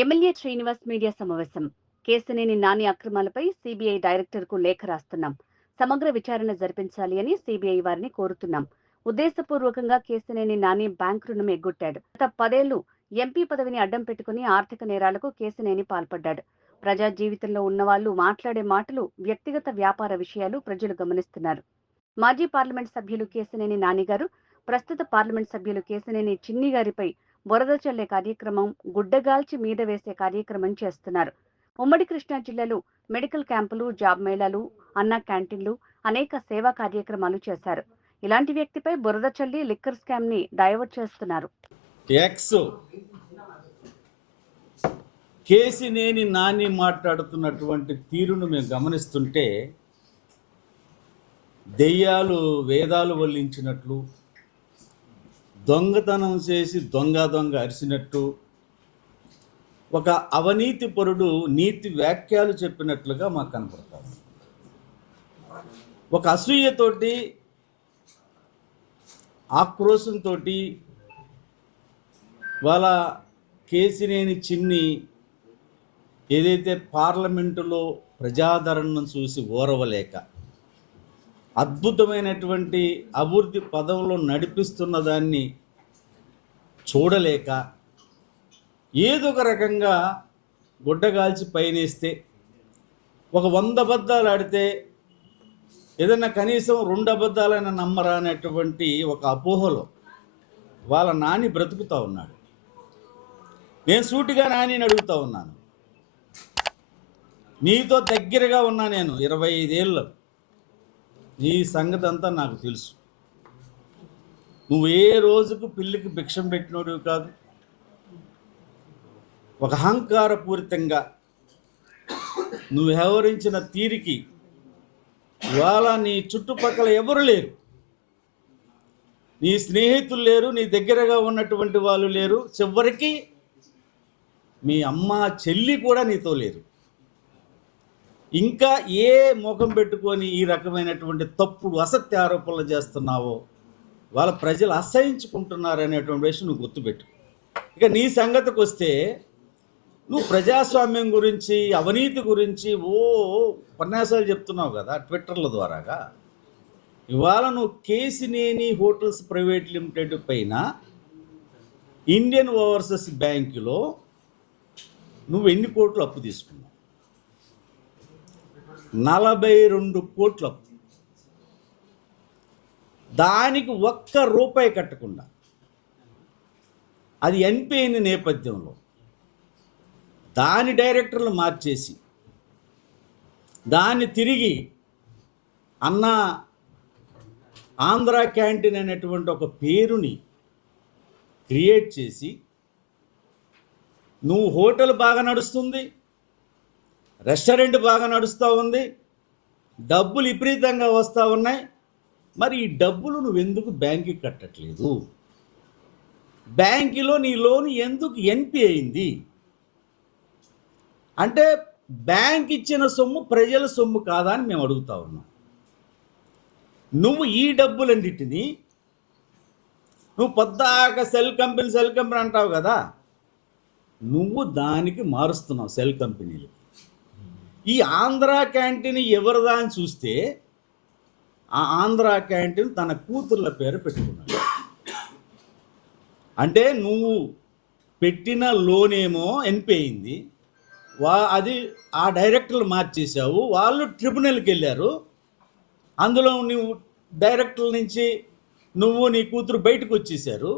MLA Srinivas media సమావేశం. Kesineni Nani అక్రమాలపై CBI డైరెక్టర్కు లేఖ రాస్తున్నాం. సమగ్ర విచారణ జరిపించాలి అని సీబీఐ వారిని కోరుతున్నాం. ఉద్దేశపూర్వకంగా కేశినేని నాని బ్యాంకు రుణం ఎగ్గొట్టాడు. గత 10 ఏళ్లు ఎంపీ పదవిని అడ్డం పెట్టుకుని ఆర్థిక నేరాలకు కేశినేని పాల్పడ్డాడు. ప్రజా జీవితంలో ఉన్నవాళ్లు మాట్లాడే మాటలు వ్యక్తిగత వ్యాపార విషయాలు ప్రజలు గమనిస్తున్నారు. మాజీ పార్లమెంట్ సభ్యులు కేశినేని నాని గారు, ప్రస్తుత పార్లమెంట్ సభ్యులు కేశినేని చిన్ని గారిపై బురద చల్లే కార్యక్రమం, గుడ్డగాల్చి మీద వేసే కార్యక్రమం చేస్తున్నారు. ఉమ్మడి కృష్ణా జిల్లాలో మెడికల్ క్యాంపులు, జాబ్ మేళాలు, అన్నా క్యాంటీన్లు, అనేక సేవా కార్యక్రమాలు చేశారు. ఇలాంటి వ్యక్తిపై బురద చల్లి లిక్కర్ స్కామ్ ని డైవర్ట్ చేస్తున్నారు. కేశినేని నాని మాట్లాడుతున్నటువంటి తీరును మేము గమనిస్తుంటే దెయ్యాలు వేదాలు వల్లించినట్లు, దొంగతనం చేసి దొంగ అరిసినట్టు, ఒక అవినీతి పరుడు నీతి వ్యాఖ్యలు చెప్పినట్లుగా మాకు కనపడతారు. ఒక అసూయతోటి, ఆక్రోశంతో వాళ్ళ కేశినేని చిన్ని ఏదైతే పార్లమెంటులో ప్రజాదరణను చూసి ఓరవలేక అద్భుతమైనటువంటి అభివృద్ధి పదంలో నడిపిస్తున్న దాన్ని చూడలేక ఏదో ఒక రకంగా గుడ్డగాల్చి పైనేస్తే, ఒక 100 అబద్ధాలు ఆడితే ఏదైనా కనీసం 2 అబద్ధాలైనా నమ్మరా అనేటువంటి ఒక అపోహలో వాళ్ళ నాని బ్రతుకుతూ ఉన్నాడు. నేను సూటిగా నానిని అడుగుతూ ఉన్నాను, నీతో దగ్గరగా ఉన్నా నేను 25 ఏళ్ళు, నీ సంగతి అంతా నాకు తెలుసు. నువ్వు ఏ రోజుకు పిల్లికి భిక్షం పెట్టినోడివి కాదు. ఒక అహంకారపూరితంగా నువ్వు వ్యవహరించిన తీరికి ఇవాళ నీ చుట్టుపక్కల ఎవరు లేరు, నీ స్నేహితులు లేరు, నీ దగ్గరగా ఉన్నటువంటి వాళ్ళు లేరు, చివరికి మీ అమ్మ చెల్లి కూడా నీతో లేరు. ఇంకా ఏ ముఖం పెట్టుకొని ఈ రకమైనటువంటి తప్పుడు అసత్య ఆరోపణలు చేస్తున్నావో వాళ్ళ ప్రజలు అసహించుకుంటున్నారు అనేటువంటి విషయం నువ్వు గుర్తుపెట్టు. ఇక నీ సంగతికి వస్తే, నువ్వు ప్రజాస్వామ్యం గురించి, అవినీతి గురించి ఉపన్యాసాలు చెప్తున్నావు కదా ట్విట్టర్ల ద్వారాగా. ఇవాళ నువ్వు కేశినేని హోటల్స్ ప్రైవేట్ లిమిటెడ్ పైన ఇండియన్ ఓవర్సీస్ బ్యాంకులో నువ్వు ఎన్ని కోట్లు అప్పు తీసుకున్నావు? 42 కోట్ల అప్పు. దానికి ₹1 కట్టకుండా అది ఎన్పిఐని నేపథ్యంలో దాని డైరెక్టర్లు మార్చేసి దాన్ని తిరిగి ఆంధ్ర క్యాంటీన్ అనేటువంటి ఒక పేరుని క్రియేట్ చేసి, నువ్వు హోటల్ బాగా నడుస్తుంది, రెస్టారెంట్ బాగా నడుస్తూ ఉంది, డబ్బులు విపరీతంగా వస్తూ ఉన్నాయి. మరి ఈ డబ్బులు నువ్వెందుకు బ్యాంకుకి కట్టట్లేదు? బ్యాంకులో నీ లోన్ ఎందుకు ఎన్పి అయింది? అంటే బ్యాంక్ ఇచ్చిన సొమ్ము ప్రజల సొమ్ము కాదా అని మేము అడుగుతా ఉన్నాం. నువ్వు ఈ డబ్బులన్నిటినీ నువ్వు పొద్దాక సెల్ కంపెనీ అంటావు కదా, నువ్వు దానికి మారుస్తున్నావు సెల్ కంపెనీలు. ఈ ఆంధ్ర క్యాంటీన్ ఎవరిదా అని చూస్తే, ఆ ఆంధ్ర క్యాంటీన్ తన కూతుర్ల పేరు పెట్టుకున్నాడు. అంటే నువ్వు పెట్టిన లోన్ ఏమో ఎన్పి అయింది, అది ఆ డైరెక్టర్లు మార్చేసావు, వాళ్ళు ట్రిబ్యునల్కి వెళ్ళారు. అందులో నువ్వు డైరెక్టర్ల నుంచి నువ్వు నీ కూతురు బయటకు వచ్చేసారు.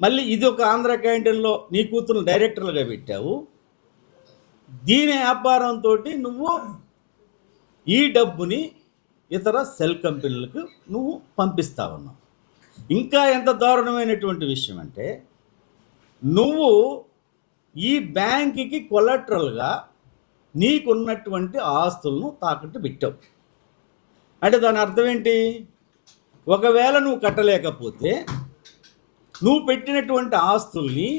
మళ్ళీ ఇది ఒక ఆంధ్ర క్యాంటీన్లో నీ కూతురు డైరెక్టర్లుగా పెట్టావు. దీని వ్యాపారంతో నువ్వు ఈ డబ్బుని ఇతర సెల్ కంపెనీలకు నువ్వు పంపిస్తా ఉన్నావు. ఇంకా ఎంత దారుణమైనటువంటి విషయం అంటే, నువ్వు ఈ బ్యాంకుకి కొలాటరల్గా నీకున్నటువంటి ఆస్తులను తాకట్టు పెట్టావు. అంటే దాని అర్థం ఏంటి? ఒకవేళ నువ్వు కట్టలేకపోతే నువ్వు పెట్టినటువంటి ఆస్తుల్ని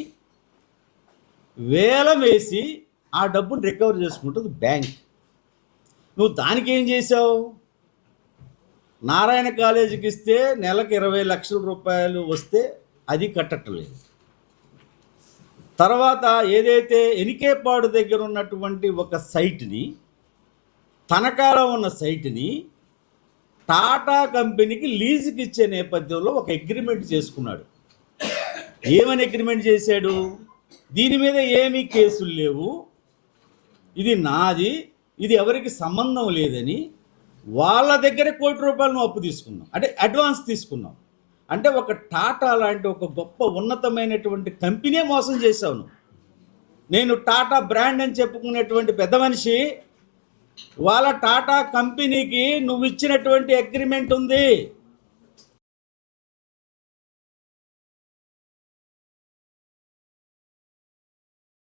వేలం వేసి ఆ డబ్బును రికవర్ చేసుకుంటుంది బ్యాంక్. నువ్వు దానికి ఏం చేసావు? నారాయణ కాలేజీకి ఇస్తే నెలకు 20 లక్షల రూపాయలు వస్తే అది కట్టట్లేదు. తర్వాత ఏదైతే ఎనికేపాడు దగ్గర ఉన్నటువంటి ఒక సైట్ని, తనఖాలో ఉన్న సైట్ని టాటా కంపెనీకి లీజుకి ఇచ్చే నేపథ్యంలో ఒక అగ్రిమెంట్ చేసుకున్నాడు. ఏమని అగ్రిమెంట్ చేశాడు? దీని మీద ఏమీ కేసులు లేవు, ఇది నాది, ఇది ఎవరికి సంబంధం లేదని వాళ్ళ దగ్గర ₹1,00,00,000 అప్పు తీసుకున్నాం, అంటే అడ్వాన్స్ తీసుకున్నాం. అంటే ఒక టాటా లాంటి ఒక గొప్ప ఉన్నతమైనటువంటి కంపెనీ మోసం చేశావు నువ్వు. నేను టాటా బ్రాండ్ అని చెప్పుకునేటువంటి పెద్ద మనిషి, వాళ్ళ టాటా కంపెనీకి నువ్వు ఇచ్చినటువంటి అగ్రిమెంట్ ఉంది,